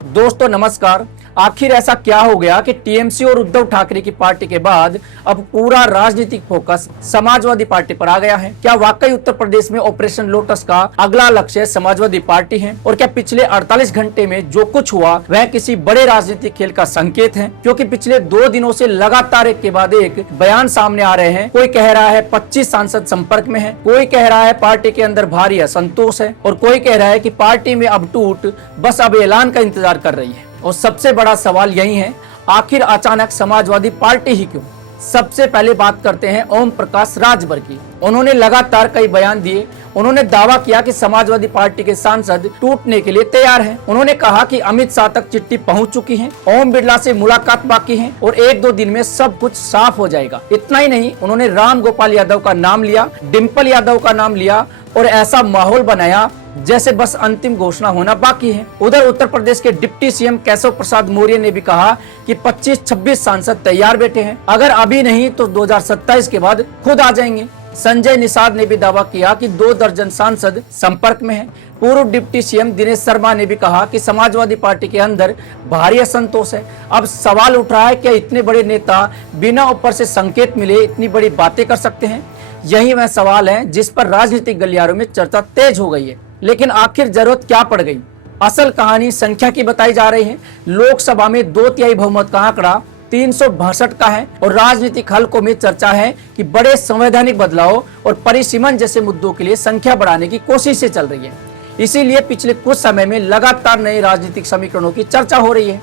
दोस्तों नमस्कार। आखिर ऐसा क्या हो गया कि टीएमसी और उद्धव ठाकरे की पार्टी के बाद अब पूरा राजनीतिक फोकस समाजवादी पार्टी पर आ गया है? क्या वाकई उत्तर प्रदेश में ऑपरेशन लोटस का अगला लक्ष्य समाजवादी पार्टी है? और क्या पिछले 48 घंटे में जो कुछ हुआ वह किसी बड़े राजनीतिक खेल का संकेत है? क्योंकि पिछले 2 दिनों से लगातार एक के बाद एक बयान सामने आ रहे हैं। कोई कह रहा है 25 सांसद संपर्क में है, कोई कह रहा है पार्टी के अंदर भारी असंतोष है, और कोई कह रहा है कि पार्टी में अब टूट बस अब ऐलान का इंतजार कर रही है। और सबसे बड़ा सवाल यही है, आखिर अचानक समाजवादी पार्टी ही क्यों? सबसे पहले बात करते हैं ओम प्रकाश राजभर की। उन्होंने लगातार कई बयान दिए। उन्होंने दावा किया कि समाजवादी पार्टी के सांसद टूटने के लिए तैयार हैं। उन्होंने कहा कि अमित शाह तक चिट्ठी पहुंच चुकी है, ओम बिरला से मुलाकात बाकी है और 1-2 दिन में सब कुछ साफ हो जाएगा। इतना ही नहीं, उन्होंने राम गोपाल यादव का नाम लिया, डिम्पल यादव का नाम लिया और ऐसा माहौल बनाया जैसे बस अंतिम घोषणा होना बाकी है। उधर उत्तर प्रदेश के डिप्टी सीएम केशव प्रसाद मौर्य ने भी कहा कि 25-26 सांसद तैयार बैठे हैं, अगर अभी नहीं तो 2027 के बाद खुद आ जाएंगे। संजय निषाद ने भी दावा किया कि 2 दर्जन सांसद संपर्क में हैं। पूर्व डिप्टी सीएम दिनेश शर्मा ने भी कहा कि समाजवादी पार्टी के अंदर भारी असंतोष है। अब सवाल उठ रहा है कि इतने बड़े नेता बिना ऊपर से संकेत मिले इतनी बड़ी बातें कर सकते हैं? यही वह सवाल है जिस पर राजनीतिक गलियारों में चर्चा तेज हो गई है। लेकिन आखिर जरूरत क्या पड़ गई? असल कहानी संख्या की बताई जा रही है। लोकसभा में 2/3 बहुमत का आंकड़ा 362 का है और राजनीतिक हलकों में चर्चा है कि बड़े संवैधानिक बदलाव और परिसीमन जैसे मुद्दों के लिए संख्या बढ़ाने की कोशिशें चल रही है। इसीलिए पिछले कुछ समय में लगातार नए राजनीतिक समीकरणों की चर्चा हो रही है।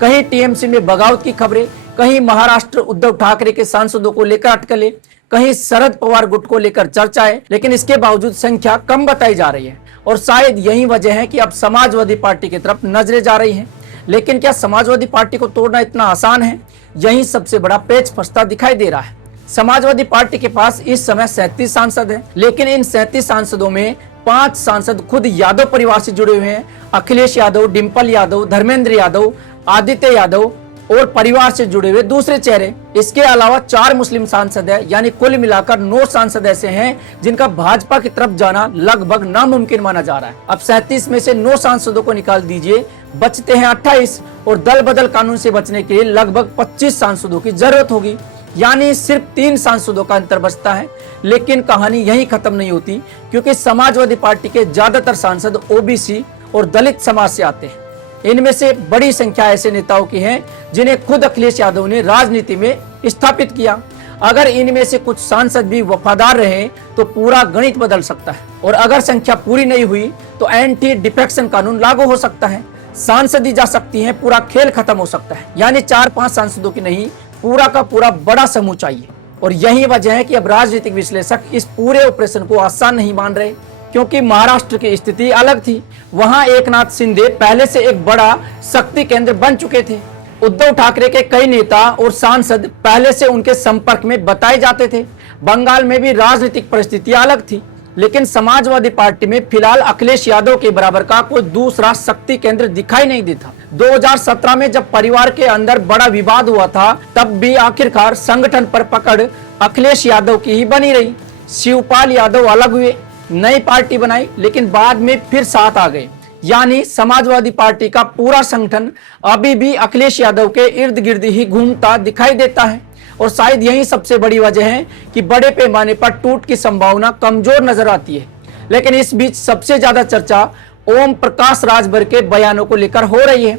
कहीं टीएमसी में बगावत की खबरें, कहीं महाराष्ट्र उद्धव ठाकरे के सांसदों को लेकर अटकलें, कहीं शरद पवार गुट को लेकर चर्चा है। लेकिन इसके बावजूद संख्या कम बताई जा रही है और शायद यही वजह है कि अब समाजवादी पार्टी की तरफ नजरें जा रही हैं। लेकिन क्या समाजवादी पार्टी को तोड़ना इतना आसान है? यही सबसे बड़ा पेच फंसता दिखाई दे रहा है। समाजवादी पार्टी के पास इस समय 37 सांसद हैं, लेकिन इन 37 सांसदों में 5 सांसद खुद यादव परिवार से जुड़े हुए हैं। अखिलेश यादव, डिम्पल यादव, धर्मेंद्र यादव, आदित्य यादव और परिवार से जुड़े हुए दूसरे चेहरे। इसके अलावा 4 मुस्लिम सांसद हैं, यानी कुल मिलाकर 9 सांसद ऐसे हैं जिनका भाजपा की तरफ जाना लगभग नामुमकिन माना जा रहा है। अब 37 में से 9 सांसदों को निकाल दीजिए, बचते हैं 28 और दल बदल कानून से बचने के लिए लगभग 25 सांसदों की जरूरत होगी, यानी सिर्फ 3 सांसदों का अंतर बचता है। लेकिन कहानी यही खत्म नहीं होती, क्योंकि समाजवादी पार्टी के ज्यादातर सांसद ओबीसी और दलित समाज से आते हैं। इनमें से बड़ी संख्या ऐसे नेताओं की है जिन्हें खुद अखिलेश यादव ने राजनीति में स्थापित किया। अगर इनमें से कुछ सांसद भी वफादार रहे तो पूरा गणित बदल सकता है, और अगर संख्या पूरी नहीं हुई तो एंटी डिफेक्शन कानून लागू हो सकता है, सांसद ही जा सकती हैं, पूरा खेल खत्म हो सकता है। यानी 4-5 सांसदों की नहीं, पूरा का पूरा बड़ा समूह चाहिए। और यही वजह है कि अब राजनीतिक विश्लेषक इस पूरे ऑपरेशन को आसान नहीं मान रहे, क्योंकि महाराष्ट्र की स्थिति अलग थी। वहां एकनाथ शिंदे पहले से एक बड़ा शक्ति केंद्र बन चुके थे। उद्धव ठाकरे के कई नेता और सांसद पहले से उनके संपर्क में बताए जाते थे। बंगाल में भी राजनीतिक परिस्थितियां अलग थी, लेकिन समाजवादी पार्टी में फिलहाल अखिलेश यादव के बराबर का कोई दूसरा शक्ति केंद्र दिखाई नहीं देता। 2017 में जब परिवार के अंदर बड़ा विवाद हुआ था, तब भी आखिरकार संगठन पर पकड़ अखिलेश यादव की ही बनी रही। शिवपाल यादव अलग हुए, नई पार्टी बनाई, लेकिन बाद में फिर साथ आ गए। यानी समाजवादी पार्टी का पूरा संगठन अभी भी अखिलेश यादव के इर्द गिर्द ही घूमता दिखाई देता है। और शायद यही सबसे बड़ी वजह है कि बड़े पैमाने पर टूट की संभावना कमजोर नजर आती है। लेकिन इस बीच सबसे ज्यादा चर्चा ओम प्रकाश राजभर के बयानों को लेकर हो रही है।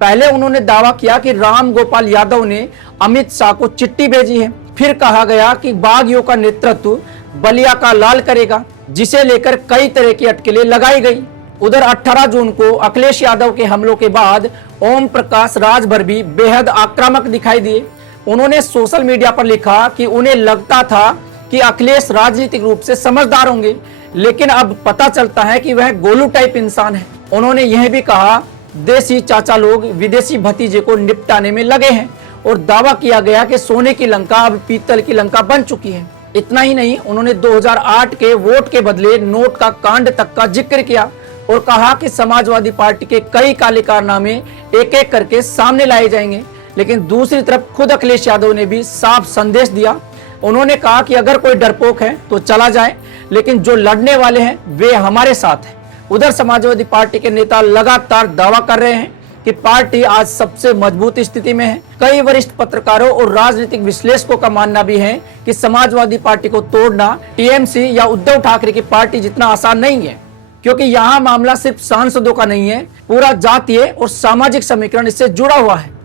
पहले उन्होंने दावा किया कि राम गोपाल यादव ने अमित शाह को चिट्ठी भेजी है। फिर कहा गया कि बागियों का नेतृत्व बलिया का लाल करेगा, जिसे लेकर कई तरह की अटकलें लगाई गई। उधर 18 जून को अखिलेश यादव के हमलों के बाद ओम प्रकाश राजभर भी बेहद आक्रामक दिखाई दिए। उन्होंने सोशल मीडिया पर लिखा कि उन्हें लगता था कि अखिलेश राजनीतिक रूप से समझदार होंगे, लेकिन अब पता चलता है कि वह गोलू टाइप इंसान है। उन्होंने यह भी कहा, देसी चाचा लोग विदेशी भतीजे को निपटाने में लगे हैं, और दावा किया गया कि सोने की लंका अब पीतल की लंका बन चुकी है। इतना ही नहीं, उन्होंने 2008 के वोट के बदले नोट का कांड तक का जिक्र किया और कहा कि समाजवादी पार्टी के कई काले कारनामे एक एक करके सामने लाए जाएंगे। लेकिन दूसरी तरफ खुद अखिलेश यादव ने भी साफ संदेश दिया। उन्होंने कहा कि अगर कोई डरपोक है तो चला जाए, लेकिन जो लड़ने वाले हैं वे हमारे साथ हैं। उधर समाजवादी पार्टी के नेता लगातार दावा कर रहे हैं कि पार्टी आज सबसे मजबूत स्थिति में है। कई वरिष्ठ पत्रकारों और राजनीतिक विश्लेषकों का मानना भी है कि समाजवादी पार्टी को तोड़ना टीएमसी या उद्धव ठाकरे की पार्टी जितना आसान नहीं है, क्योंकि यहाँ मामला सिर्फ सांसदों का नहीं है, पूरा जातीय और सामाजिक समीकरण इससे जुड़ा हुआ है।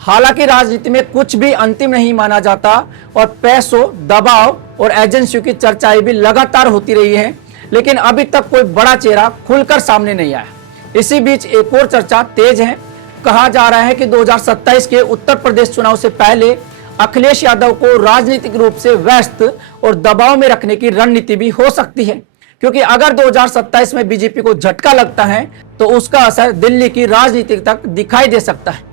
हालांकि राजनीति में कुछ भी अंतिम नहीं माना जाता और पैसों, दबाव और एजेंसियों की चर्चाएं भी लगातार होती रही है, लेकिन अभी तक कोई बड़ा चेहरा खुलकर सामने नहीं आया। इसी बीच एक और चर्चा तेज है। कहा जा रहा है कि 2027 के उत्तर प्रदेश चुनाव से पहले अखिलेश यादव को राजनीतिक रूप से व्यस्त और दबाव में रखने की रणनीति भी हो सकती है, क्योंकि अगर 2027 में बीजेपी को झटका लगता है तो उसका असर दिल्ली की राजनीति तक दिखाई दे सकता है।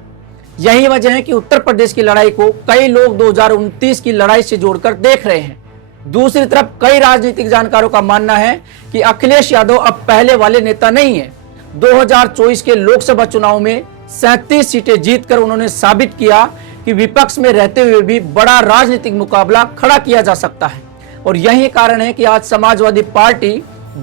यही वजह है कि उत्तर प्रदेश की लड़ाई को कई लोग 2029 की लड़ाई से जोड़कर देख रहे हैं। दूसरी तरफ कई राजनीतिक जानकारों का मानना है कि अखिलेश यादव अब पहले वाले नेता नहीं है। 2024 के लोकसभा चुनाव में 37 सीटें जीतकर उन्होंने साबित किया कि विपक्ष में रहते हुए भी बड़ा राजनीतिक मुकाबला खड़ा किया जा सकता है, और यही कारण है कि आज समाजवादी पार्टी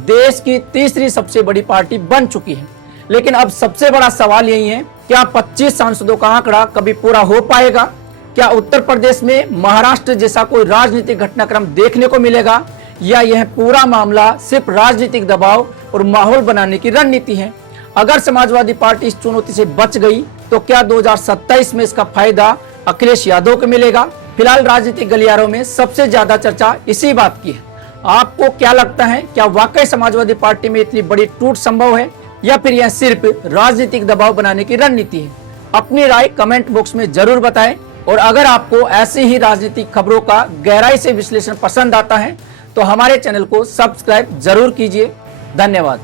देश की तीसरी सबसे बड़ी पार्टी बन चुकी है। लेकिन अब सबसे बड़ा सवाल यही है, क्या 25 सांसदों का आंकड़ा कभी पूरा हो पाएगा? क्या उत्तर प्रदेश में महाराष्ट्र जैसा कोई राजनीतिक घटनाक्रम देखने को मिलेगा, या यह पूरा मामला सिर्फ राजनीतिक दबाव और माहौल बनाने की रणनीति है? अगर समाजवादी पार्टी इस चुनौती से बच गई तो क्या 2027 में इसका फायदा अखिलेश यादव को मिलेगा? फिलहाल राजनीतिक गलियारों में सबसे ज्यादा चर्चा इसी बात की है। आपको क्या लगता है, क्या वाकई समाजवादी पार्टी में इतनी बड़ी टूट संभव है, या फिर यह सिर्फ राजनीतिक दबाव बनाने की रणनीति है? अपनी राय कमेंट बॉक्स में जरूर बताएं, और अगर आपको ऐसी ही राजनीतिक खबरों का गहराई से विश्लेषण पसंद आता है तो हमारे चैनल को सब्सक्राइब जरूर कीजिए। धन्यवाद।